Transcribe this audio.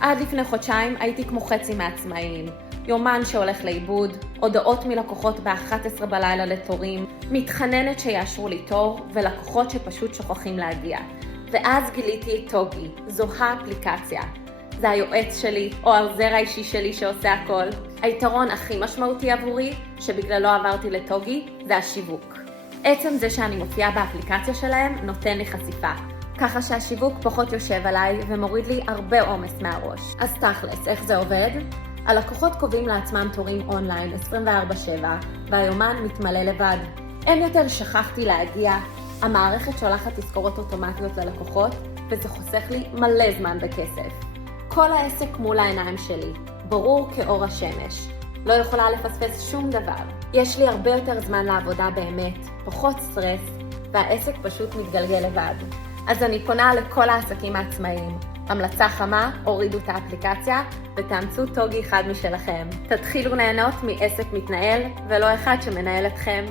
עד לפני חודשיים הייתי כמו חצי מהעצמאים. יומן שהולך לאיבוד, הודעות מלקוחות ב-11 בלילה לתורים, מתחננת שיאשרו לי תור, ולקוחות שפשוט שוכחים להגיע. ואז גיליתי את טוגי, זו האפליקציה. זה היועץ שלי, או העוזר האישי שלי שעושה הכל. היתרון הכי משמעותי עבורי, שבגללו עברתי לטוגי, זה השיווק. עצם זה שאני מופיעה באפליקציה שלהם, נותן לי חשיפה. ככה שהשיווק פחות יושב עליי ומוריד לי הרבה עומס מהראש. אז תכלס, איך זה עובד? הלקוחות קובעים לעצמם תורים אונליין 24/7, והיומן מתמלא לבד. אין יותר שכחתי להגיע, המערכת שולחת תזכורות אוטומטיות ללקוחות, וזה חוסך לי מלא זמן בכסף. כל העסק מול העיניים שלי, ברור כאור השמש. לא יכולה לפספס שום דבר. יש לי הרבה יותר זמן לעבודה באמת, פחות סטרס, והעסק פשוט מתגלגל לבד. אז אני פונה לכל העסקים העצמאיים. המלצה חמה, הורידו את האפליקציה ותאמצו טוגי אחד משלכם. תתחילו ליהנות מעסק מתנהל ולא אחד שמנהל אתכם.